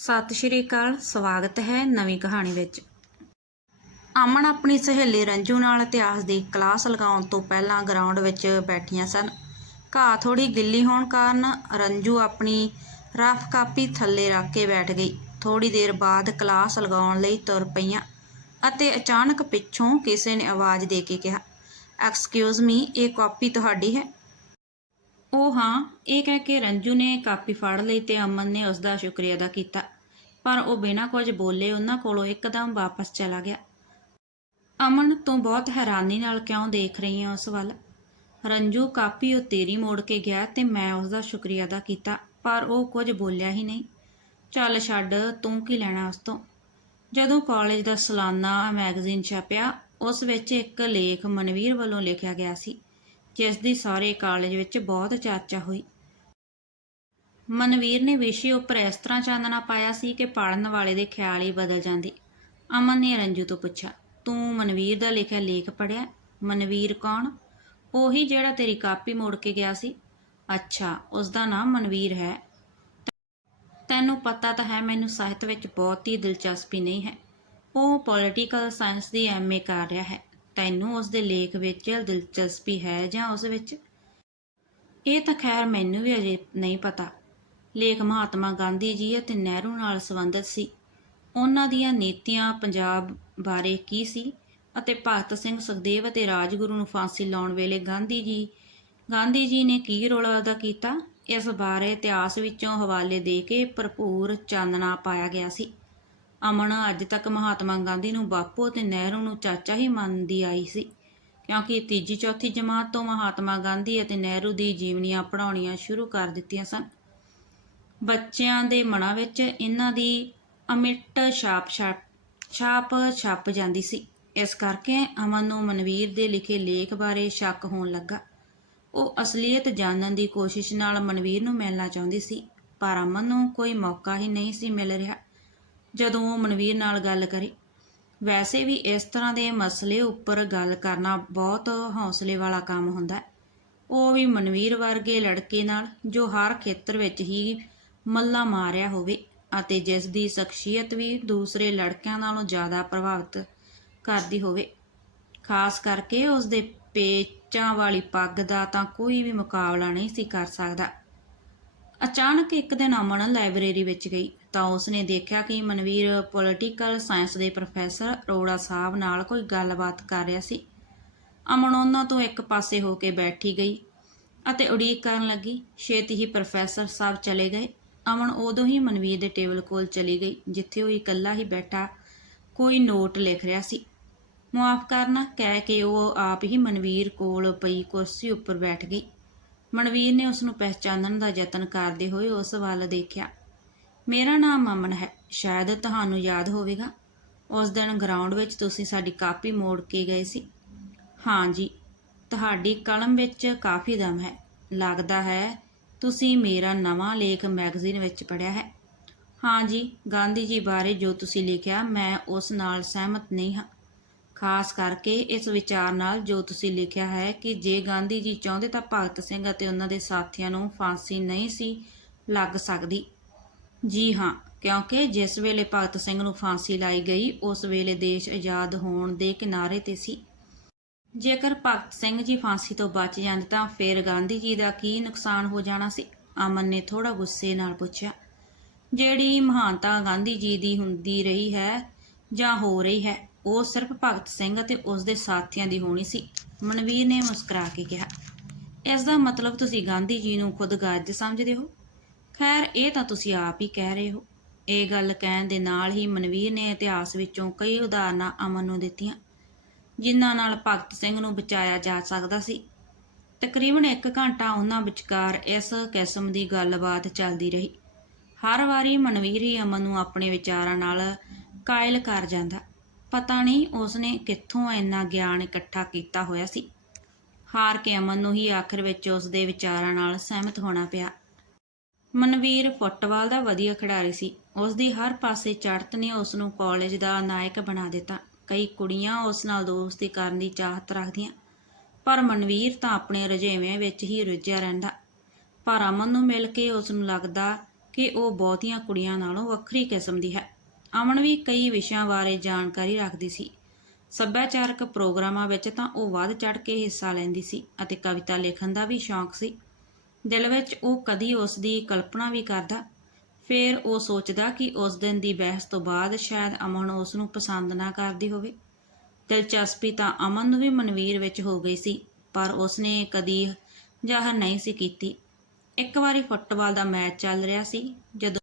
ਸਤਿ ਸ਼੍ਰੀ ਅਕਾਲ, ਸਵਾਗਤ ਹੈ ਨਵੀਂ ਕਹਾਣੀ ਵਿੱਚ। ਅਮਨ ਆਪਣੀ ਸਹੇਲੀ ਰੰਜੂ ਨਾਲ ਇਤਿਹਾਸ ਦੀ ਕਲਾਸ ਲਗਾਉਣ ਤੋਂ ਪਹਿਲਾਂ ਗਰਾਊਂਡ ਵਿੱਚ ਬੈਠੀਆਂ ਸਨ। ਘਾਹ ਥੋੜੀ ਗਿੱਲੀ ਹੋਣ ਕਾਰਨ ਰੰਜੂ ਆਪਣੀ ਰਫ ਕਾਪੀ ਥੱਲੇ ਰੱਖ ਕੇ ਬੈਠ ਗਈ। ਥੋੜੀ ਦੇਰ ਬਾਅਦ ਕਲਾਸ ਲਗਾਉਣ ਲਈ ਤੁਰ ਪਈਆਂ ਅਤੇ ਅਚਾਨਕ ਪਿੱਛੋਂ ਕਿਸੇ ਨੇ ਆਵਾਜ਼ ਦੇ ਕੇ ਕਿਹਾ ਐਕਸਕਿਊਜ਼ ਮੀ ਇਹ ਕਾਪੀ ਤੁਹਾਡੀ ਹੈ? ਉਹ ਹਾਂ, ਇਹ ਕਹਿ ਕੇ ਰੰਜੂ ਨੇ ਕਾਪੀ ਫੜ ਲਈ ਤੇ ਅਮਨ ਨੇ ਉਸ ਦਾ ਸ਼ੁਕਰੀਆ ਅਦਾ ਕੀਤਾ। ਪਰ ਉਹ ਬਿਨਾਂ ਕੁਝ ਬੋਲੇ ਉਹਨਾਂ ਕੋਲੋਂ ਇੱਕਦਮ ਵਾਪਸ ਚਲਾ ਗਿਆ। ਅਮਨ ਤੂੰ ਬਹੁਤ ਹੈਰਾਨੀ ਨਾਲ ਕਿਉਂ ਦੇਖ ਰਹੀ ਹੈ ਉਸ ਵੱਲ? ਰੰਜੂ ਕਾਪੀ ਉਹ ਤੇਰੀ ਮੋੜ ਕੇ ਗਿਆ ਤੇ ਮੈਂ ਉਸ ਦਾ ਸ਼ੁਕਰੀਆ ਅਦਾ ਕੀਤਾ, ਪਰ ਉਹ ਕੁਝ ਬੋਲਿਆ ਹੀ ਨਹੀਂ। ਚੱਲ ਛੱਡ, ਤੂੰ ਕੀ ਲੈਣਾ ਉਸ ਤੋਂ? ਜਦੋਂ ਕਾਲਜ ਦਾ ਸਾਲਾਨਾ ਮੈਗਜ਼ੀਨ ਛਪਿਆ, ਉਸ ਵਿੱਚ ਇੱਕ ਲੇਖ ਮਨਵੀਰ ਵੱਲੋਂ ਲਿਖਿਆ ਗਿਆ ਸੀ। ਜਿਸ ਦੀ ਸਾਰੇ ਕਾਲਜ ਵਿੱਚ ਬਹੁਤ ਚਰਚਾ ਹੋਈ। ਮਨਵੀਰ ਨੇ ਵਿਸ਼ੇ ਉੱਪਰ ਇਸ ਤਰ੍ਹਾਂ ਚਾਨਣਾ ਪਾਇਆ ਸੀ ਕਿ ਪੜਨ ਵਾਲੇ ਦੇ ਖਿਆਲ ਹੀ ਬਦਲ ਜਾਂਦੇ। ਅਮਨ ਨੇ ਰੰਜੂ ਤੋਂ ਪੁੱਛਿਆ, ਤੂੰ ਮਨਵੀਰ ਦਾ ਲਿਖਿਆ ਲੇਖ ਪੜਿਆ ਮਨਵੀਰ ਕੌਣ? ਉਹੀ ਜਿਹੜਾ ਤੇਰੀ ਕਾਪੀ ਮੋੜ ਕੇ ਗਿਆ ਸੀ? ਅੱਛਾ ਉਸ ਦਾ ਨਾਮ ਮਨਵੀਰ ਹੈ। ਤੈਨੂੰ ਪਤਾ ਤਾਂ ਹੈ, ਮੈਨੂੰ ਸਾਹਿਤ ਵਿੱਚ ਬਹੁਤ ਹੀ ਦਿਲਚਸਪੀ ਨਹੀਂ ਹੈ। ਉਹ ਪੋਲੀਟੀਕਲ ਸਾਇੰਸ ਦੀ ਐਮਏ ਕਰ ਰਿਹਾ ਹੈ। ਤੈਨੂੰ ਉਸ ਦੇ ਲੇਖ ਵਿੱਚ ਦਿਲਚਸਪੀ ਹੈ ਜਾਂ ਉਸ ਵਿੱਚ? ਇਹ ਤਾਂ ਖੈਰ ਮੈਨੂੰ ਵੀ ਅਜੇ ਨਹੀਂ ਪਤਾ। ਲੇਖ ਮਹਾਤਮਾ ਗਾਂਧੀ ਜੀ ਅਤੇ ਨਹਿਰੂ ਨਾਲ ਸੰਬੰਧਿਤ ਸੀ। ਉਹਨਾਂ ਦੀਆਂ ਨੀਤੀਆਂ ਪੰਜਾਬ ਬਾਰੇ ਕੀ ਸੀ ਅਤੇ ਭਗਤ ਸਿੰਘ ਸੁਖਦੇਵ ਅਤੇ ਰਾਜਗੁਰੂ ਨੂੰ ਫਾਂਸੀ ਲਾਉਣ ਵੇਲੇ ਗਾਂਧੀ ਜੀ ਗਾਂਧੀ ਜੀ ਨੇ ਕੀ ਰੋਲ ਅਦਾ ਕੀਤਾ? ਇਸ ਬਾਰੇ ਇਤਿਹਾਸ ਵਿੱਚੋਂ ਹਵਾਲੇ ਦੇ ਕੇ ਭਰਪੂਰ ਚਾਨਣਾ ਪਾਇਆ ਗਿਆ ਸੀ। ਅਮਨ ਅੱਜ ਤੱਕ ਮਹਾਤਮਾ ਗਾਂਧੀ ਨੂੰ ਬਾਪੂ ਅਤੇ ਨਹਿਰੂ ਨੂੰ ਚਾਚਾ ਹੀ ਮੰਨਦੀ ਆਈ ਸੀ, ਕਿਉਂਕਿ ਤੀਜੀ ਚੌਥੀ ਜਮਾਤ ਤੋਂ ਮਹਾਤਮਾ ਗਾਂਧੀ ਅਤੇ ਨਹਿਰੂ ਦੀ ਜੀਵਨੀਆਂ ਪੜ੍ਹਾਉਣੀਆਂ ਸ਼ੁਰੂ ਕਰ ਦਿੱਤੀਆਂ ਸਨ। ਬੱਚਿਆਂ ਦੇ ਮਨਾਂ ਵਿੱਚ ਇਹਨਾਂ ਦੀ ਅਮਿੱਟ ਛਾਪ ਛਾਪ ਛਾਪ ਛਪ ਜਾਂਦੀ ਸੀ। ਇਸ ਕਰਕੇ ਅਮਨ ਨੂੰ ਮਨਵੀਰ ਦੇ ਲਿਖੇ ਲੇਖ ਬਾਰੇ ਸ਼ੱਕ ਹੋਣ ਲੱਗਾ। ਉਹ ਅਸਲੀਅਤ ਜਾਣਨ ਦੀ ਕੋਸ਼ਿਸ਼ ਨਾਲ ਮਨਵੀਰ ਨੂੰ ਮਿਲਣਾ ਚਾਹੁੰਦੀ ਸੀ, ਪਰ ਅਮਨ ਨੂੰ ਕੋਈ ਮੌਕਾ ਹੀ ਨਹੀਂ ਸੀ ਮਿਲ ਰਿਹਾ। ਜਦੋਂ ਉਹ ਮਨਵੀਰ ਨਾਲ ਗੱਲ ਕਰੇ। ਵੈਸੇ ਵੀ ਇਸ ਤਰ੍ਹਾਂ ਦੇ ਮਸਲੇ ਉੱਪਰ ਗੱਲ ਕਰਨਾ ਬਹੁਤ ਹੌਸਲੇ ਵਾਲਾ ਕੰਮ ਹੁੰਦਾ ਹੈ। ਉਹ ਵੀ ਮਨਵੀਰ ਵਰਗੇ ਲੜਕੇ ਨਾਲ ਜੋ ਹਰ ਖੇਤਰ ਵਿੱਚ ਹੀ ਮੱਲਾ ਮਾਰਿਆ ਹੋਵੇ ਅਤੇ ਜਿਸ ਦੀ ਸ਼ਖਸੀਅਤ ਵੀ ਦੂਸਰੇ ਲੜਕਿਆਂ ਨਾਲੋਂ ਜ਼ਿਆਦਾ ਪ੍ਰਭਾਵਿਤ ਕਰਦੀ ਹੋਵੇ। ਖਾਸ ਕਰਕੇ ਉਸ ਦੇ ਪੇਚਾਂ ਵਾਲੀ ਪੱਗ ਦਾ ਤਾਂ ਕੋਈ ਵੀ ਮੁਕਾਬਲਾ ਨਹੀਂ ਸੀ ਕਰ ਸਕਦਾ। ਅਚਾਨਕ ਇੱਕ ਦਿਨ ਅਮਨ ਲਾਇਬ੍ਰੇਰੀ ਵਿੱਚ ਗਈ। ਤਾਂ ਉਸਨੇ ਦੇਖਿਆ ਕਿ ਮਨਵੀਰ ਪੋਲੀਟੀਕਲ ਸਾਇੰਸ ਦੇ ਪ੍ਰੋਫੈਸਰ ਅਰੋੜਾ ਸਾਹਿਬ ਨਾਲ ਕੋਈ ਗੱਲਬਾਤ ਕਰ ਰਿਹਾ ਸੀ। ਅਮਨ ਉਹਨਾਂ ਤੋਂ ਇੱਕ ਪਾਸੇ ਹੋ ਕੇ ਬੈਠੀ ਗਈ ਅਤੇ ਉਡੀਕ ਕਰਨ ਲੱਗੀ। ਛੇਤੀ ਹੀ ਪ੍ਰੋਫੈਸਰ ਸਾਹਿਬ ਚਲੇ ਗਏ। ਅਮਨ ਉਦੋਂ ਹੀ ਮਨਵੀਰ ਦੇ ਟੇਬਲ ਕੋਲ ਚਲੀ ਗਈ, ਜਿੱਥੇ ਉਹ ਇਕੱਲਾ ਹੀ ਬੈਠਾ ਕੋਈ ਨੋਟ ਲਿਖ ਰਿਹਾ ਸੀ। ਮੁਆਫ ਕਰਨਾ ਕਹਿ ਕੇ ਉਹ ਆਪ ਹੀ ਮਨਵੀਰ ਕੋਲ ਪਈ ਕੁਰਸੀ ਉੱਪਰ ਬੈਠ ਗਈ। ਮਨਵੀਰ ਨੇ ਉਸ ਨੂੰ ਪਹਿਚਾਨਣ ਦਾ ਯਤਨ ਕਰਦੇ ਹੋਏ ਉਸ ਵੱਲ ਦੇਖਿਆ। ਮੇਰਾ ਨਾਮ ਅਮਨ ਹੈ। ਸ਼ਾਇਦ ਤੁਹਾਨੂੰ ਯਾਦ ਹੋਵੇਗਾ। ਉਸ ਦਿਨ ਗਰਾਊਂਡ ਵਿੱਚ ਤੁਸੀਂ ਸਾਡੀ ਕਾਪੀ ਮੋੜ ਕੇ ਗਏ ਸੀ। ਹਾਂ ਜੀ, ਤੁਹਾਡੀ ਕਲਮ ਵਿੱਚ ਕਾਫੀ ਦਮ ਹੈ। ਲੱਗਦਾ ਹੈ ਤੁਸੀਂ ਮੇਰਾ ਨਵਾਂ ਲੇਖ ਮੈਗਜ਼ੀਨ ਵਿੱਚ ਪੜ੍ਹਿਆ ਹੈ। ਹਾਂ ਜੀ, ਗਾਂਧੀ ਜੀ ਬਾਰੇ ਜੋ ਤੁਸੀਂ ਲਿਖਿਆ, ਮੈਂ ਉਸ ਨਾਲ ਸਹਿਮਤ ਨਹੀਂ ਹਾਂ। ਖਾਸ ਕਰਕੇ ਇਸ ਵਿਚਾਰ ਨਾਲ ਜੋ ਤੁਸੀਂ ਲਿਖਿਆ ਹੈ ਕਿ ਜੇ ਗਾਂਧੀ ਜੀ ਚਾਹੁੰਦੇ ਤਾਂ ਭਗਤ ਸਿੰਘ ਅਤੇ ਉਹਨਾਂ ਦੇ ਸਾਥੀਆਂ ਨੂੰ ਫਾਂਸੀ ਨਹੀਂ ਸੀ ਲੱਗ ਸਕਦੀ। ਜੀ ਹਾਂ, ਕਿਉਂਕਿ ਜਿਸ ਵੇਲੇ ਭਗਤ ਸਿੰਘ ਨੂੰ ਫਾਂਸੀ ਲਾਈ ਗਈ, ਉਸ ਵੇਲੇ ਦੇਸ਼ ਆਜ਼ਾਦ ਹੋਣ ਦੇ ਕਿਨਾਰੇ ਤੇ ਸੀ। ਜੇਕਰ ਭਗਤ ਸਿੰਘ ਜੀ ਫਾਂਸੀ ਤੋਂ ਬਚ ਜਾਂਦੇ ਤਾਂ ਫਿਰ ਗਾਂਧੀ ਜੀ ਦਾ ਕੀ ਨੁਕਸਾਨ ਹੋ ਜਾਣਾ ਸੀ? ਅਮਨ ਨੇ ਥੋੜਾ ਗੁੱਸੇ ਨਾਲ ਪੁੱਛਿਆ। ਜਿਹੜੀ ਮਹਾਨਤਾ ਗਾਂਧੀ ਜੀ ਦੀ ਹੁੰਦੀ ਰਹੀ ਹੈ, ਜਾਂ ਹੋ ਰਹੀ ਹੈ, ਉਹ ਸਿਰਫ ਭਗਤ ਸਿੰਘ ਅਤੇ ਉਸ ਦੇ ਸਾਥੀਆਂ ਦੀ ਹੋਣੀ ਸੀ। ਮਨਵੀਰ ਨੇ ਮੁਸਕਰਾ ਕੇ ਕਿਹਾ, ਇਸ ਦਾ ਮਤਲਬ ਤੁਸੀਂ ਗਾਂਧੀ ਜੀ ਨੂੰ ਖੁਦ ਗੱਜ ਸਮਝਦੇ ਹੋ? ਖੈਰ, ਇਹ ਤਾਂ ਤੁਸੀਂ ਆਪ ਹੀ ਕਹਿ ਰਹੇ ਹੋ। ਇਹ ਗੱਲ ਕਹਿਣ ਦੇ ਨਾਲ ਹੀ ਮਨਵੀਰ ਨੇ ਇਤਿਹਾਸ ਵਿੱਚੋਂ ਕਈ ਉਦਾਹਰਨਾਂ ਅਮਨ ਨੂੰ ਦਿੱਤੀਆਂ, ਜਿਨ੍ਹਾਂ ਨਾਲ ਭਗਤ ਸਿੰਘ ਨੂੰ ਬਚਾਇਆ ਜਾ ਸਕਦਾ ਸੀ। ਤਕਰੀਬਨ 1 ਘੰਟਾ ਉਹਨਾਂ ਵਿਚਕਾਰ ਇਸ ਕਿਸਮ ਦੀ ਗੱਲਬਾਤ ਚੱਲਦੀ ਰਹੀ। ਹਰ ਵਾਰੀ ਮਨਵੀਰ ਹੀ ਅਮਨ ਨੂੰ ਆਪਣੇ ਵਿਚਾਰਾਂ ਨਾਲ ਕਾਇਲ ਕਰ ਜਾਂਦਾ। ਪਤਾ ਨਹੀਂ ਉਸਨੇ ਕਿੱਥੋਂ ਇੰਨਾ ਗਿਆਨ ਇਕੱਠਾ ਕੀਤਾ ਹੋਇਆ ਸੀ। ਹਾਰ ਕੇ ਅਮਨ ਨੂੰ ਹੀ ਆਖਰ ਵਿੱਚ ਉਸ ਦੇ ਵਿਚਾਰਾਂ ਨਾਲ ਸਹਿਮਤ ਹੋਣਾ ਪਿਆ। ਮਨਵੀਰ ਫੁੱਟਬਾਲ ਦਾ ਵਧੀਆ ਖਿਡਾਰੀ ਸੀ। ਉਸ ਦੀ ਹਰ ਪਾਸੇ ਚੜ੍ਹਤ ਨੇ ਉਸ ਨੂੰ ਕਾਲਜ ਦਾ ਨਾਇਕ ਬਣਾ ਦਿੱਤਾ। ਕਈ ਕੁੜੀਆਂ ਉਸ ਨਾਲ ਦੋਸਤੀ ਕਰਨ ਦੀ ਚਾਹਤ ਰੱਖਦੀਆਂ, ਪਰ ਮਨਵੀਰ ਤਾਂ ਆਪਣੇ ਰੁਝੇਵਿਆਂ ਵਿੱਚ ਹੀ ਰੁੱਝਿਆ ਰਹਿੰਦਾ। ਪਰ ਅਮਨ ਨੂੰ ਮਿਲ ਕੇ ਉਸ ਨੂੰ ਲੱਗਦਾ ਕਿ ਉਹ ਬਹੁਤੀਆਂ ਕੁੜੀਆਂ ਨਾਲੋਂ ਵੱਖਰੀ ਕਿਸਮ ਦੀ ਹੈ। ਅਮਨ ਵੀ ਕਈ ਵਿਸ਼ਿਆਂ ਬਾਰੇ ਜਾਣਕਾਰੀ ਰੱਖਦੀ ਸੀ। ਸੱਭਿਆਚਾਰਕ ਪ੍ਰੋਗਰਾਮਾਂ ਵਿੱਚ ਤਾਂ ਉਹ ਵੱਧ ਚੜ ਕੇ ਹਿੱਸਾ ਲੈਂਦੀ ਸੀ ਅਤੇ ਕਵਿਤਾ ਲਿਖਣ ਦਾ ਵੀ ਸ਼ੌਂਕ ਸੀ। ਦਿਲ ਵਿੱਚ ਉਹ ਕਦੀ ਉਸ ਦੀ ਕਲਪਨਾ ਵੀ ਕਰਦਾ। ਫਿਰ ਉਹ ਸੋਚਦਾ ਕਿ ਉਸ ਦਿਨ ਦੀ ਬਹਿਸ ਤੋਂ ਬਾਅਦ ਸ਼ਾਇਦ ਅਮਨ ਉਸ ਨੂੰ ਪਸੰਦ ਨਾ ਕਰਦੀ ਹੋਵੇ। ਦਿਲਚਸਪੀ ਤਾਂ ਅਮਨ ਨੂੰ ਵੀ ਮਨਵੀਰ ਵਿੱਚ ਹੋ ਗਈ ਸੀ, ਪਰ ਉਸਨੇ ਕਦੀ ਜ਼ਾਹਰ ਨਹੀਂ ਸੀ ਕੀਤੀ। ਇੱਕ ਵਾਰੀ ਫੁੱਟਬਾਲ ਦਾ ਮੈਚ ਚੱਲ ਰਿਹਾ ਸੀ, ਜਦੋਂ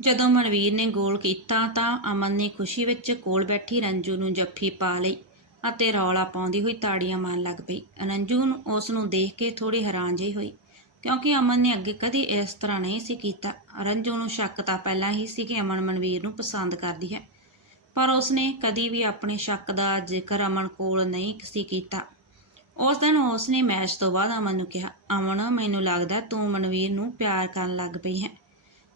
ਜਦੋਂ ਮਨਵੀਰ ਨੇ ਗੋਲ ਕੀਤਾ ਤਾਂ ਅਮਨ ਨੇ ਖੁਸ਼ੀ ਵਿੱਚ ਕੋਲ ਬੈਠੀ ਰੰਜੂ ਨੂੰ ਜੱਫੀ ਪਾ ਲਈ। ਅਤੇ ਰੌਲਾ ਪਾਉਂਦੀ ਹੋਈ ਤਾੜੀਆਂ ਮਾਰਨ ਲੱਗ ਪਈ। ਰੰਜੂ ਨੂੰ ਉਸ ਨੂੰ ਦੇਖ ਕੇ ਥੋੜੀ ਹੈਰਾਨ ਜਿਹੀ ਹੋਈ, ਕਿਉਂਕਿ ਅਮਨ ਨੇ ਅੱਗੇ ਕਦੀ ਇਸ ਤਰ੍ਹਾਂ ਨਹੀਂ ਸੀ ਕੀਤਾ। ਰੰਜੂ ਨੂੰ ਸ਼ੱਕ ਤਾਂ ਪਹਿਲਾਂ ਹੀ ਸੀ ਕਿ ਅਮਨ ਮਨਵੀਰ ਨੂੰ ਪਸੰਦ ਕਰਦੀ ਹੈ, ਪਰ ਉਸਨੇ ਕਦੀ ਵੀ ਆਪਣੇ ਸ਼ੱਕ ਦਾ ਜ਼ਿਕਰ ਅਮਨ ਕੋਲ ਨਹੀਂ ਸੀ ਕੀਤਾ। ਉਸ ਦਿਨ ਉਸਨੇ ਮੈਚ ਤੋਂ ਬਾਅਦ ਅਮਨ ਨੂੰ ਕਿਹਾ, ਅਮਨ, ਮੈਨੂੰ ਲੱਗਦਾ ਤੂੰ ਮਨਵੀਰ ਨੂੰ ਪਿਆਰ ਕਰਨ ਲੱਗ ਪਈ ਹੈ।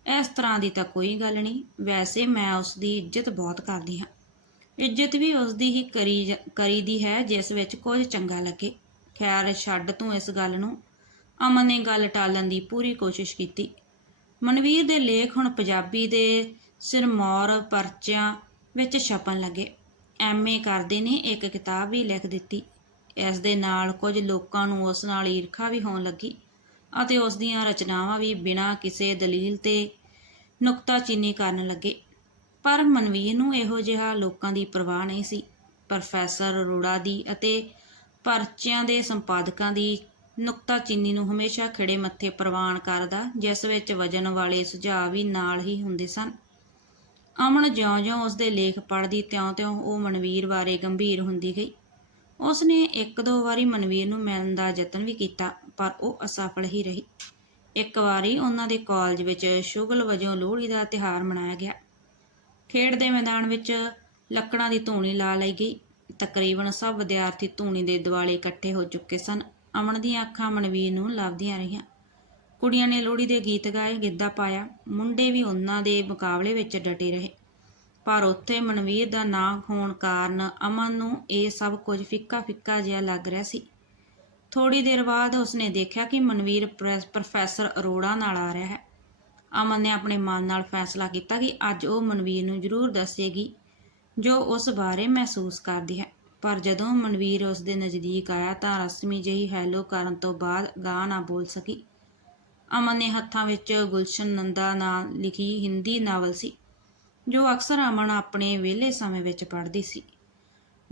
ਇਸ ਤਰ੍ਹਾਂ ਦੀ ਤਾਂ ਕੋਈ ਗੱਲ ਨਹੀਂ। ਵੈਸੇ ਮੈਂ ਉਸ ਦੀ ਇੱਜ਼ਤ ਬਹੁਤ ਕਰਦੀ ਹਾਂ। ਇੱਜ਼ਤ ਵੀ ਉਸ ਦੀ ਹੀ ਕਰੀ ਜ- ਕਰੀਦੀ ਹੈ, ਜਿਸ ਵਿੱਚ ਕੁਝ ਚੰਗਾ ਲੱਗੇ। ਖੈਰ, ਛੱਡ ਤੂੰ ਇਸ ਗੱਲ ਨੂੰ। ਅਮਨ ਨੇ ਗੱਲ ਟਾਲਣ ਦੀ ਪੂਰੀ ਕੋਸ਼ਿਸ਼ ਕੀਤੀ। ਮਨਵੀਰ ਦੇ ਲੇਖ ਹੁਣ ਪੰਜਾਬੀ ਦੇ ਸਿਰਮੌਰ ਪਰਚਿਆਂ ਵਿੱਚ ਛਪਣ ਲੱਗੇ। ਐਮਏ ਕਰਦੇ ਨੇ ਇੱਕ ਕਿਤਾਬ ਵੀ ਲਿਖ ਦਿੱਤੀ। ਇਸ ਦੇ ਨਾਲ ਕੁਝ ਲੋਕਾਂ ਨੂੰ ਉਸ ਨਾਲ ਈਰਖਾ ਵੀ ਹੋਣ ਲੱਗੀ ਅਤੇ ਉਸ ਦੀਆਂ ਰਚਨਾਵਾਂ ਵੀ ਬਿਨਾਂ ਕਿਸੇ ਦਲੀਲ ਤੇ ਨੁਕਤਾਚੀਨੀ ਕਰਨ ਲੱਗੇ। ਪਰ ਮਨਵੀਰ ਨੂੰ ਇਹੋ ਜਿਹਾ ਲੋਕਾਂ ਦੀ ਪਰਵਾਹ ਨਹੀਂ ਸੀ। ਪ੍ਰੋਫੈਸਰ ਅਰੋੜਾ ਦੀ ਅਤੇ ਪਰਚਿਆਂ ਦੇ ਸੰਪਾਦਕਾਂ ਦੀ ਨੁਕਤਾਚੀਨੀ ਨੂੰ ਹਮੇਸ਼ਾ ਖਿੜੇ ਮੱਥੇ ਪ੍ਰਵਾਨ ਕਰਦਾ, ਜਿਸ ਵਿੱਚ ਵਜਨ ਵਾਲੇ ਸੁਝਾਅ ਵੀ ਨਾਲ ਹੀ ਹੁੰਦੇ ਸਨ। ਅਮਨ ਜਿਉਂ-ਜਿਉਂ ਉਸਦੇ ਲੇਖ ਪੜ੍ਹਦੀ, ਤਿਉਂ-ਤਿਉਂ ਉਹ ਮਨਵੀਰ ਬਾਰੇ ਗੰਭੀਰ ਹੁੰਦੀ ਗਈ। ਉਸਨੇ ਇੱਕ ਦੋ ਵਾਰੀ ਮਨਵੀਰ ਨੂੰ ਮਿਲਣ ਦਾ ਯਤਨ ਵੀ ਕੀਤਾ, ਪਰ ਉਹ ਅਸਫਲ ਹੀ ਰਹੀ। ਇੱਕ ਵਾਰੀ ਉਹਨਾਂ ਦੇ ਕਾਲਜ ਵਿੱਚ ਸ਼ੁਗਲ ਵਜੋਂ ਲੋਹੜੀ ਦਾ ਤਿਉਹਾਰ ਮਨਾਇਆ ਗਿਆ। ਖੇਡ ਦੇ ਮੈਦਾਨ ਵਿੱਚ ਲੱਕੜਾਂ ਦੀ ਧੂਣੀ ਲਾ ਲਈ ਗਈ। ਤਕਰੀਬਨ ਸਭ ਵਿਦਿਆਰਥੀ ਧੂਣੀ ਦੇ ਦੁਆਲੇ ਇਕੱਠੇ ਹੋ ਚੁੱਕੇ ਸਨ। ਅਮਨ ਦੀਆਂ ਅੱਖਾਂ ਮਨਵੀਰ ਨੂੰ ਲੱਭਦੀਆਂ ਰਹੀਆਂ। ਕੁੜੀਆਂ ਨੇ ਲੋਹੜੀ ਦੇ ਗੀਤ ਗਾਏ, ਗਿੱਧਾ ਪਾਇਆ। ਮੁੰਡੇ ਵੀ ਉਹਨਾਂ ਦੇ ਮੁਕਾਬਲੇ ਵਿੱਚ ਡਟੇ ਰਹੇ। ਪਰ ਉੱਥੇ ਮਨਵੀਰ ਦਾ ਨਾਂ ਹੋਣ ਕਾਰਨ ਅਮਨ ਨੂੰ ਇਹ ਸਭ ਕੁਝ ਫਿੱਕਾ ਫਿੱਕਾ ਜਿਹਾ ਲੱਗ ਰਿਹਾ ਸੀ। ਥੋੜੀ ਦੇਰ ਬਾਅਦ ਉਸਨੇ ਦੇਖਿਆ ਕਿ ਮਨਵੀਰ ਪ੍ਰੈ- ਪ੍ਰੋਫੈਸਰ ਅਰੋੜਾ ਨਾਲ ਆ ਰਿਹਾ ਹੈ। ਅਮਨ ਨੇ ਆਪਣੇ ਮਨ ਨਾਲ ਫੈਸਲਾ ਕੀਤਾ ਕਿ ਅੱਜ ਉਹ ਮਨਵੀਰ ਨੂੰ ਜ਼ਰੂਰ ਦੱਸੇਗੀ ਜੋ ਉਸ ਬਾਰੇ ਮਹਿਸੂਸ ਕਰਦੀ ਹੈ। ਪਰ ਜਦੋਂ ਮਨਵੀਰ ਉਸ ਦੇ ਨਜ਼ਦੀਕ ਆਇਆ ਤਾਂ ਰਸਮੀ ਜਿਹੀ ਹੈਲੋ ਕਰਨ ਤੋਂ ਬਾਅਦ ਗਾਹ ਨਾ ਬੋਲ ਸਕੀ। ਅਮਨ ਨੇ ਹੱਥਾਂ ਵਿੱਚ ਗੁਲਸ਼ਨ ਨੰਦਾ ਨਾਂ ਲਿਖੀ ਹਿੰਦੀ ਨਾਵਲ ਸੀ, ਜੋ ਅਕਸਰ ਅਮਨ ਆਪਣੇ ਵਿਹਲੇ ਸਮੇਂ ਵਿੱਚ ਪੜ੍ਹਦੀ ਸੀ।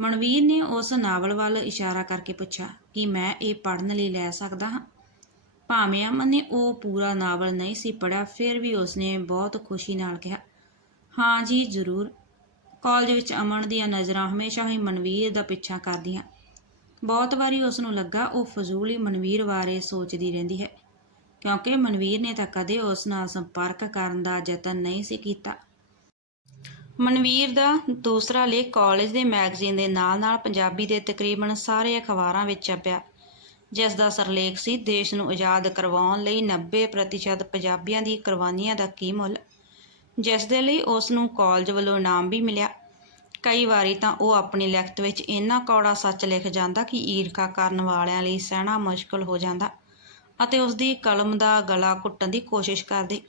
ਮਨਵੀਰ ਨੇ ਉਸ ਨਾਵਲ ਵੱਲ ਇਸ਼ਾਰਾ ਕਰਕੇ ਪੁੱਛਿਆ ਕਿ ਮੈਂ ਇਹ ਪੜ੍ਹਨ ਲਈ ਲੈ ਸਕਦਾ ਹਾਂ? ਭਾਵੇਂ ਅਮਨ ਨੇ ਉਹ ਪੂਰਾ ਨਾਵਲ ਨਹੀਂ ਸੀ ਪੜ੍ਹਿਆ, ਫਿਰ ਵੀ ਉਸਨੇ ਬਹੁਤ ਖੁਸ਼ੀ ਨਾਲ ਕਿਹਾ, ਹਾਂ ਜੀ, ਜ਼ਰੂਰ। ਕਾਲਜ ਵਿੱਚ ਅਮਨ ਦੀਆਂ ਨਜ਼ਰਾਂ ਹਮੇਸ਼ਾ ਹੀ ਮਨਵੀਰ ਦਾ ਪਿੱਛਾ ਕਰਦੀਆਂ। ਬਹੁਤ ਵਾਰੀ ਉਸ ਨੂੰ ਲੱਗਾ ਉਹ ਫਜ਼ੂਲ ਹੀ ਮਨਵੀਰ ਬਾਰੇ ਸੋਚਦੀ ਰਹਿੰਦੀ ਹੈ, ਕਿਉਂਕਿ ਮਨਵੀਰ ਨੇ ਤਾਂ ਕਦੇ ਉਸ ਨਾਲ ਸੰਪਰਕ ਕਰਨ ਦਾ ਯਤਨ ਨਹੀਂ ਸੀ ਕੀਤਾ। ਮਨਵੀਰ ਦਾ ਦੂਸਰਾ ਲੇਖ ਕਾਲਜ ਦੇ ਮੈਗਜ਼ੀਨ ਦੇ ਨਾਲ-ਨਾਲ ਪੰਜਾਬੀ ਦੇ ਤਕਰੀਬਨ ਸਾਰੇ ਅਖਬਾਰਾਂ ਵਿੱਚ ਛਪਿਆ। ਜਿਸ ਦਾ ਸਰਲੇਖ ਸੀ, ਦੇਸ਼ ਨੂੰ ਆਜ਼ਾਦ ਕਰਵਾਉਣ ਲਈ 90% ਪੰਜਾਬੀਆਂ ਦੀ ਕੁਰਬਾਨੀਆਂ ਦਾ ਕੀ ਮੁੱਲ? ਜਿਸ ਦੇ ਲਈ ਉਸ ਨੂੰ ਕਾਲਜ ਵੱਲੋਂ ਇਨਾਮ ਵੀ ਮਿਲਿਆ। ਕਈ ਵਾਰੀ ਤਾਂ ਉਹ ਆਪਣੀ ਲਿਖਤ ਵਿੱਚ ਇੰਨਾ ਕੌੜਾ ਸੱਚ ਲਿਖ ਜਾਂਦਾ ਕਿ ਈਰਖਾ ਕਰਨ ਵਾਲਿਆਂ ਲਈ ਸਹਿਣਾ ਮੁਸ਼ਕਲ ਹੋ ਜਾਂਦਾ ਅਤੇ ਉਸ ਦੀ ਕਲਮ ਦਾ ਗਲਾ ਘੁੱਟਣ ਦੀ ਕੋਸ਼ਿਸ਼ ਕਰਦੇ।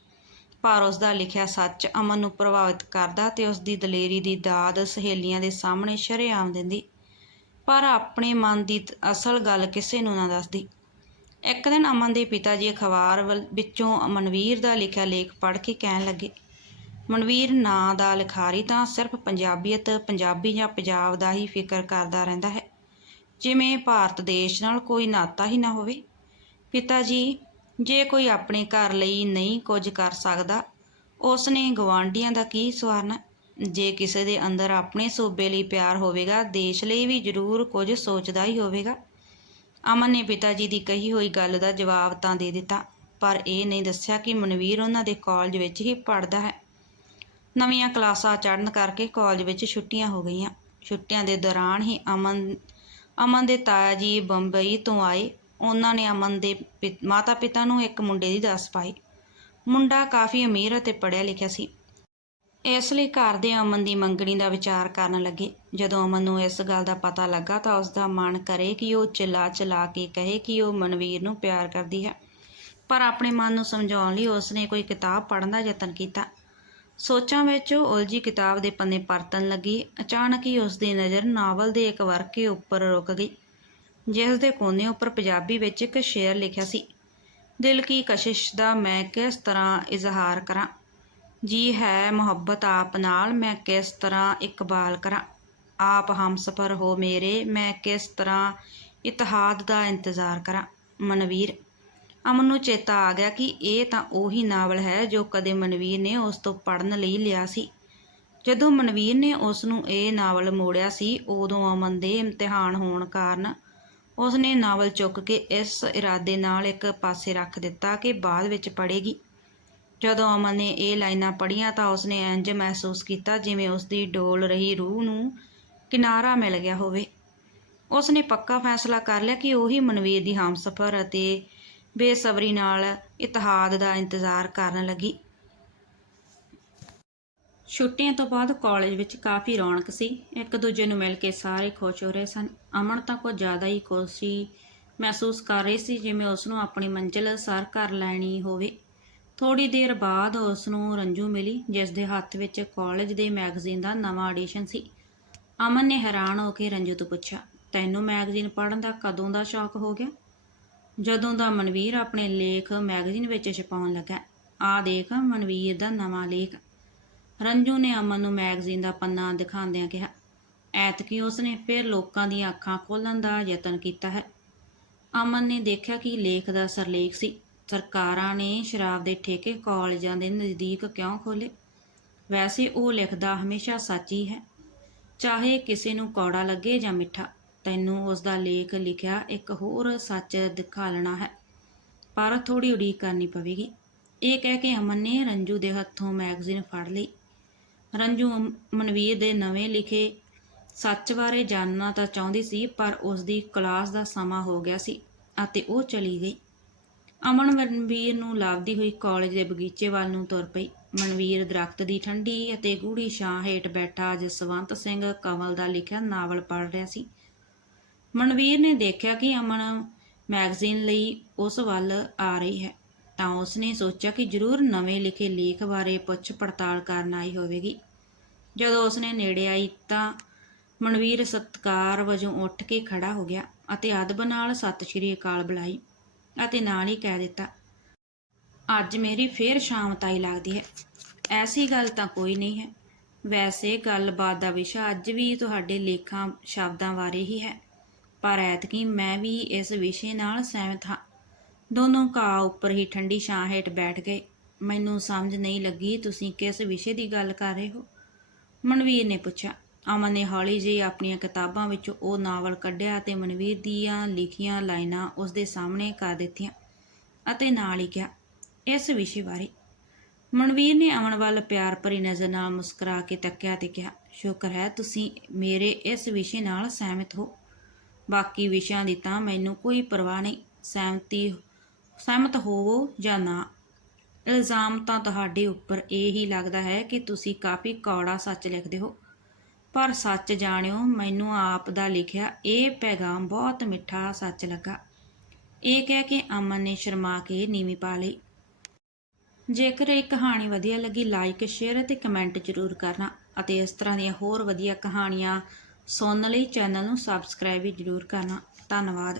ਪਰ ਉਸ ਦਾ ਲਿਖਿਆ ਸੱਚ ਅਮਨ ਨੂੰ ਪ੍ਰਭਾਵਿਤ ਕਰਦਾ ਤੇ ਉਸ ਦੀ ਦਲੇਰੀ ਦੀ ਦਾਦ ਸਹੇਲੀਆਂ ਦੇ ਸਾਹਮਣੇ ਸ਼ਰੇਆਮ ਦਿੰਦੀ। ਪਰ ਆਪਣੇ ਮਨ ਦੀ ਅਸਲ ਗੱਲ ਕਿਸੇ ਨੂੰ ਨਾ ਦੱਸਦੀ। ਇੱਕ ਦਿਨ ਅਮਨ ਦੇ ਪਿਤਾ ਜੀ ਅਖਬਾਰ ਵੱਲ- ਵਿੱਚੋਂ ਮਨਵੀਰ ਦਾ ਲਿਖਿਆ ਲੇਖ ਪੜ੍ਹ ਕੇ ਕਹਿਣ ਲੱਗੇ, ਮਨਵੀਰ, ਨਾਂ ਦਾ ਲਿਖਾਰੀ ਤਾਂ ਸਿਰਫ ਪੰਜਾਬੀਅਤ, ਪੰਜਾਬੀ ਜਾਂ ਪੰਜਾਬ ਦਾ ਹੀ ਫਿਕਰ ਕਰਦਾ ਰਹਿੰਦਾ ਹੈ। ਜਿਵੇਂ ਭਾਰਤ ਦੇਸ਼ ਨਾਲ ਕੋਈ ਨਾਤਾ ਹੀ ਨਾ ਹੋਵੇ। ਪਿਤਾ ਜੀ ਜੇ ਕੋਈ ਆਪਣੇ ਘਰ ਲਈ ਨਹੀਂ ਕੁਝ ਕਰ ਸਕਦਾ ਉਸ ਨੇ ਗਵਾਂਢੀਆਂ ਦਾ ਕੀ ਸਵਾਰਨਾ? ਜੇ ਕਿਸੇ ਦੇ ਅੰਦਰ ਆਪਣੇ ਸੂਬੇ ਲਈ ਪਿਆਰ ਹੋਵੇਗਾ, ਦੇਸ਼ ਲਈ ਵੀ ਜ਼ਰੂਰ ਕੁਝ ਸੋਚਦਾ ਹੀ ਹੋਵੇਗਾ। ਅਮਨ ਨੇ ਪਿਤਾ ਜੀ ਦੀ ਕਹੀ ਹੋਈ ਗੱਲ ਦਾ ਜਵਾਬ ਤਾਂ ਦੇ ਦਿੱਤਾ, ਪਰ ਇਹ ਨਹੀਂ ਦੱਸਿਆ ਕਿ ਮਨਵੀਰ ਉਹਨਾਂ ਦੇ ਕਾਲਜ ਵਿੱਚ ਹੀ ਪੜ੍ਹਦਾ ਹੈ। ਨਵੀਆਂ ਕਲਾਸਾਂ ਚੜ੍ਹਨ ਕਰਕੇ ਕਾਲਜ ਵਿੱਚ ਛੁੱਟੀਆਂ ਹੋ ਗਈਆਂ। ਛੁੱਟੀਆਂ ਦੇ ਦੌਰਾਨ ਹੀ ਅਮਨ ਅਮਨ ਦੇ ਤਾਇਆ ਜੀ ਬੰਬਈ ਤੋਂ ਆਏ। ਉਹਨਾਂ ਨੇ ਅਮਨ ਦੇ ਮਾਤਾ ਪਿਤਾ ਨੂੰ ਇੱਕ ਮੁੰਡੇ ਦੀ ਦੱਸ ਪਾਈ। ਮੁੰਡਾ ਕਾਫੀ ਅਮੀਰ ਅਤੇ ਪੜ੍ਹਿਆ ਲਿਖਿਆ ਸੀ। ਇਸ ਲਈ ਘਰ ਦੇ ਅਮਨ ਦੀ ਮੰਗਣੀ ਦਾ ਵਿਚਾਰ ਕਰਨ ਲੱਗੇ। ਜਦੋਂ ਅਮਨ ਨੂੰ ਇਸ ਗੱਲ ਦਾ ਪਤਾ ਲੱਗਾ ਤਾਂ ਉਸ ਦਾ ਮਨ ਕਰੇ ਕਿ ਉਹ ਚਲਾ ਚਲਾ ਕੇ ਕਹੇ ਕਿ ਉਹ ਮਨਵੀਰ ਨੂੰ ਪਿਆਰ ਕਰਦੀ ਹੈ। ਪਰ ਆਪਣੇ ਮਨ ਨੂੰ ਸਮਝਾਉਣ ਲਈ ਉਸ ਨੇ ਕੋਈ ਕਿਤਾਬ ਪੜ੍ਹਨ ਦਾ ਯਤਨ ਕੀਤਾ। ਸੋਚਾਂ ਵਿੱਚ ਉਹ ਉਲਝੀ ਕਿਤਾਬ ਦੇ ਪੰਨੇ ਪਰਤਣ ਲੱਗੀ। ਅਚਾਨਕ ਹੀ ਉਸ ਦੀ ਨਜ਼ਰ ਨਾਵਲ ਦੇ ਇੱਕ ਵਰਕੇ ਉੱਪਰ ਰੁਕ ਗਈ, ਜਿਸ ਦੇ ਕੋਨੇ ਉੱਪਰ ਪੰਜਾਬੀ ਵਿੱਚ ਇੱਕ ਸ਼ੇਅਰ ਲਿਖਿਆ ਸੀ, ਦਿਲ ਕੀ ਕਸ਼ਿਸ਼ ਦਾ ਮੈਂ ਕਿਸ ਤਰ੍ਹਾਂ ਇਜ਼ਹਾਰ ਕਰਾਂ? ਜੀ ਹੈ ਮੁਹੱਬਤ ਆਪ ਨਾਲ, ਮੈਂ ਕਿਸ ਤਰ੍ਹਾਂ ਇਕਬਾਲ ਕਰਾਂ? ਆਪ ਹਮਸਫਰ ਹੋ ਮੇਰੇ, ਮੈਂ ਕਿਸ ਤਰ੍ਹਾਂ ਇਤਿਹਾਦ ਦਾ ਇੰਤਜ਼ਾਰ ਕਰਾਂ? ਮਨਵੀਰ, ਅਮਨ ਨੂੰ ਚੇਤਾ ਆ ਗਿਆ ਕਿ ਇਹ ਤਾਂ ਉਹੀ ਨਾਵਲ ਹੈ ਜੋ ਕਦੇ ਮਨਵੀਰ ਨੇ ਉਸ ਤੋਂ ਪੜ੍ਹਨ ਲਈ ਲਿਆ ਸੀ। ਜਦੋਂ ਮਨਵੀਰ ਨੇ ਉਸ ਨੂੰ ਇਹ ਨਾਵਲ ਮੋੜਿਆ ਸੀ, ਉਦੋਂ ਅਮਨ ਦੇ ਇਮਤਿਹਾਨ ਹੋਣ ਕਾਰਨ ਉਸ ਨੇ ਨਾਵਲ ਚੁੱਕ ਕੇ ਇਸ ਇਰਾਦੇ ਨਾਲ ਇੱਕ ਪਾਸੇ ਰੱਖ ਦਿੱਤਾ ਕਿ ਬਾਅਦ ਵਿੱਚ ਪੜ੍ਹੇਗੀ। ਜਦੋਂ ਅਮਨ ਨੇ ਇਹ ਲਾਈਨਾਂ ਪੜ੍ਹੀਆਂ ਤਾਂ ਉਸਨੇ ਇੰਜ ਮਹਿਸੂਸ ਕੀਤਾ ਜਿਵੇਂ ਉਸਦੀ ਡੋਲ ਰਹੀ ਰੂਹ ਨੂੰ ਕਿਨਾਰਾ ਮਿਲ ਗਿਆ ਹੋਵੇ। ਉਸਨੇ ਪੱਕਾ ਫੈਸਲਾ ਕਰ ਲਿਆ ਕਿ ਉਹੀ ਮਨਵੀਰ ਦੀ ਹਮਸਫਰ ਅਤੇ ਬੇਸਬਰੀ ਨਾਲ ਇਤਿਹਾਦ ਦਾ ਇੰਤਜ਼ਾਰ ਕਰਨ ਲੱਗੀ। ਛੁੱਟੀਆਂ ਤੋਂ ਬਾਅਦ ਕਾਲਜ ਵਿੱਚ ਕਾਫੀ ਰੌਣਕ ਸੀ। ਇੱਕ ਦੂਜੇ ਨੂੰ ਮਿਲ ਕੇ ਸਾਰੇ ਖੁਸ਼ ਹੋ ਰਹੇ ਸਨ। ਅਮਨ ਤਾਂ ਕੁਝ ਜ਼ਿਆਦਾ ਹੀ ਖੁਸ਼ੀ ਮਹਿਸੂਸ ਕਰ ਰਹੀ ਸੀ ਜਿਵੇਂ ਉਸ ਨੂੰ ਆਪਣੀ ਮੰਜ਼ਿਲ ਸਰ ਕਰ ਲੈਣੀ ਹੋਵੇ। ਥੋੜੀ ਦੇਰ ਬਾਅਦ ਉਸ ਨੂੰ ਰੰਜੂ ਮਿਲੀ ਜਿਸ ਦੇ ਹੱਥ ਵਿੱਚ ਕਾਲਜ ਦੇ ਮੈਗਜ਼ੀਨ ਦਾ ਨਵਾਂ ਐਡੀਸ਼ਨ ਸੀ। ਅਮਨ ਨੇ ਹੈਰਾਨ ਹੋ ਕੇ ਰੰਜੂ ਤੋਂ ਪੁੱਛਿਆ, ਤੈਨੂੰ ਮੈਗਜ਼ੀਨ ਪੜ੍ਹਨ ਦਾ ਕਦੋਂ ਦਾ ਸ਼ੌਕ ਹੋ ਗਿਆ? ਜਦੋਂ ਦਾ ਮਨਵੀਰ ਆਪਣੇ ਲੇਖ ਮੈਗਜ਼ੀਨ ਵਿੱਚ ਛਪਾਉਣ ਲੱਗਾ। ਆ ਦੇਖ, ਮਨਵੀਰ ਦਾ ਨਵਾਂ ਲੇਖ। ਰੰਜੂ ਨੇ ਅਮਨ ਨੂੰ ਮੈਗਜ਼ੀਨ ਦਾ ਪੰਨਾ ਦਿਖਾਉਂਦਿਆਂ ਕਿਹਾ, ਐਤਕੀ ਉਸਨੇ ਫਿਰ ਲੋਕਾਂ ਦੀਆਂ ਅੱਖਾਂ ਖੋਲ੍ਹਣ ਦਾ ਯਤਨ ਕੀਤਾ ਹੈ। ਅਮਨ ਨੇ ਦੇਖਿਆ ਕਿ ਲੇਖ ਦਾ ਸਰਲੇਖ ਸੀ। ਸਰਕਾਰਾਂ ਨੇ ਸ਼ਰਾਬ ਦੇ ਠੇਕੇ ਕਾਲਜਾਂ ਦੇ ਨਜ਼ਦੀਕ ਕਿਉਂ ਖੋਲੇ ਵੈਸੇ ਉਹ ਲਿਖਦਾ ਹਮੇਸ਼ਾ ਸੱਚ ਹੀ। ਹੈ ਚਾਹੇ ਕਿਸੇ ਨੂੰ ਕੌੜਾ ਲੱਗੇ ਜਾਂ ਮਿੱਠਾ, ਤੈਨੂੰ ਉਸ ਦਾ ਲੇਖ ਲਿਖਿਆ ਇੱਕ ਹੋਰ ਸੱਚ ਦਿਖਾਲਣਾ ਹੈ। ਪਰ ਥੋੜੀ ਉਡੀਕ ਕਰਨੀ ਪਵੇਗੀ। ਇਹ ਕਹਿ ਕੇ ਅਮਨ ਨੇ ਰੰਜੂ ਦੇ ਹੱਥੋਂ ਮੈਗਜ਼ੀਨ ਫੜ ਲਈ। ਰੰਜੂ ਅਮ- ਮਨਵੀਰ ਦੇ ਨਵੇਂ ਲਿਖੇ ਸੱਚ ਬਾਰੇ ਜਾਣਨਾ ਤਾਂ ਚਾਹੁੰਦੀ ਸੀ, ਪਰ ਉਸ ਦੀ ਕਲਾਸ ਦਾ ਸਮਾਂ ਹੋ ਗਿਆ ਸੀ ਅਤੇ ਉਹ ਚਲੀ ਗਈ। ਅਮਨ ਮਨਵੀਰ ਨੂੰ ਲਾਭਦੀ ਹੋਈ ਕਾਲਜ ਦੇ ਬਗੀਚੇ ਵੱਲ ਨੂੰ ਤੁਰ ਪਈ। ਮਨਵੀਰ ਦਰਖਤ ਦੀ ਠੰਡੀ ਅਤੇ ਗੂੜੀ ਛਾਂ ਹੇਠ ਬੈਠਾ ਜਸਵੰਤ ਸਿੰਘ ਕਮਲ ਦਾ ਲਿਖਿਆ ਨਾਵਲ ਪੜ੍ਹ ਰਿਹਾ ਸੀ। ਮਨਵੀਰ ਨੇ ਦੇਖਿਆ ਕਿ ਅਮਨ ਮੈਗਜ਼ੀਨ ਲਈ ਉਸ ਵੱਲ ਆ ਰਹੀ ਹੈ, ਤਾਂ ਉਸਨੇ ਸੋਚਿਆ ਕਿ ਜ਼ਰੂਰ ਨਵੇਂ ਲਿਖੇ ਲੇਖ ਬਾਰੇ ਪੁੱਛ ਪੜਤਾਲ ਕਰਨ ਆਈ ਹੋਵੇਗੀ। ਜਦੋਂ ਉਸਨੇ ਨੇੜੇ ਆਈ ਤਾਂ ਮਨਵੀਰ ਸਤਕਾਰ ਵਜੋਂ ਉੱਠ ਕੇ ਖੜਾ ਹੋ ਗਿਆ ਅਤੇ ਅਦਬ ਨਾਲ ਸਤਿ ਸ਼੍ਰੀ ਅਕਾਲ ਬੁਲਾਈ। ਅਤੇ ਨਾਲ ਹੀ ਕਹਿ ਦਿੱਤਾ, ਅੱਜ ਮੇਰੀ ਫੇਰ ਸ਼ਾਮ ਤਾਈ ਲੱਗਦੀ ਹੈ। ਐਸੀ ਗੱਲ ਤਾਂ ਕੋਈ ਨਹੀਂ ਹੈ। ਵੈਸੇ ਗੱਲਬਾਤ ਦਾ ਵਿਸ਼ਾ ਅੱਜ ਵੀ ਤੁਹਾਡੇ ਲੇਖਾਂ, ਸ਼ਬਦਾਂ ਬਾਰੇ ਹੀ ਹੈ। ਪਰ ਐਤਕੀ ਮੈਂ ਵੀ ਇਸ ਵਿਸ਼ੇ ਨਾਲ ਸਹਿਮਤ ਹਾਂ। ਦੋਨੋਂ ਘਾਹ ਉੱਪਰ ਹੀ ਠੰਡੀ ਛਾਂ ਹੇਠ ਬੈਠ ਗਏ। ਮੈਨੂੰ ਸਮਝ ਨਹੀਂ ਲੱਗੀ ਤੁਸੀਂ ਕਿਸ ਵਿਸ਼ੇ ਦੀ ਗੱਲ ਕਰ ਰਹੇ ਹੋ? ਮਨਵੀਰ ਨੇ ਪੁੱਛਿਆ ਅਮਨ ਨੇ ਹੌਲੀ ਜਿਹੀ ਆਪਣੀਆਂ ਕਿਤਾਬਾਂ ਵਿੱਚੋਂ ਉਹ ਨਾਵਲ ਕੱਢਿਆ ਤੇ ਮਨਵੀਰ ਦੀਆਂ ਲਿਖੀਆਂ ਲਾਈਨਾਂ ਉਸ ਦੇ ਸਾਹਮਣੇ ਕਰ ਦਿੱਤੀਆਂ ਅਤੇ ਨਾਲ ਹੀ ਕਿਹਾ, ਇਸ ਵਿਸ਼ੇ ਬਾਰੇ। ਮਨਵੀਰ ਨੇ ਅਮਨ ਵੱਲ ਪਿਆਰ ਭਰੀ ਨਜ਼ਰ ਨਾਲ ਮੁਸਕਰਾ ਕੇ ਤੱਕਿਆ ਤੇ ਕਿਹਾ, ਸ਼ੁਕਰ ਹੈ ਤੁਸੀਂ ਮੇਰੇ ਇਸ ਵਿਸ਼ੇ ਨਾਲ ਸਹਿਮਤ ਹੋ। ਬਾਕੀ ਵਿਸ਼ਿਆਂ ਦੀ ਤਾਂ ਮੈਨੂੰ ਕੋਈ ਪਰਵਾਹ ਨਹੀਂ। ਸਹਿਮਤੀ, ਸਹਿਮਤ ਹੋਵੋ ਜਾਂ ਨਾ, ਇਲਜ਼ਾਮ ਤਾਂ ਤੁਹਾਡੇ ਉੱਪਰ ਇਹ ਹੀ ਲੱਗਦਾ ਹੈ ਕਿ ਤੁਸੀਂ ਕਾਫੀ ਕੌੜਾ ਸੱਚ ਲਿਖਦੇ ਹੋ। ਪਰ ਸੱਚ ਜਾਣਿਓ, ਮੈਨੂੰ ਆਪ ਦਾ ਲਿਖਿਆ ਇਹ ਪੈਗਾਮ ਬਹੁਤ ਮਿੱਠਾ ਸੱਚ ਲੱਗਾ। ਇਹ ਕਹਿ ਕੇ ਅਮਨ ਨੇ ਸ਼ਰਮਾ ਕੇ ਨੀਵੀਂ ਪਾ ਲਈ। ਜੇਕਰ ਇਹ ਕਹਾਣੀ ਵਧੀਆ ਲੱਗੀ ਲਾਈਕ ਸ਼ੇਅਰ ਅਤੇ ਕਮੈਂਟ ਜ਼ਰੂਰ ਕਰਨਾ ਅਤੇ ਇਸ ਤਰ੍ਹਾਂ ਦੀਆਂ ਹੋਰ ਵਧੀਆ ਕਹਾਣੀਆਂ ਸੁਣਨ ਲਈ ਚੈਨਲ ਨੂੰ ਸਬਸਕ੍ਰਾਈਬ ਵੀ ਜ਼ਰੂਰ ਕਰਨਾ। ਧੰਨਵਾਦ।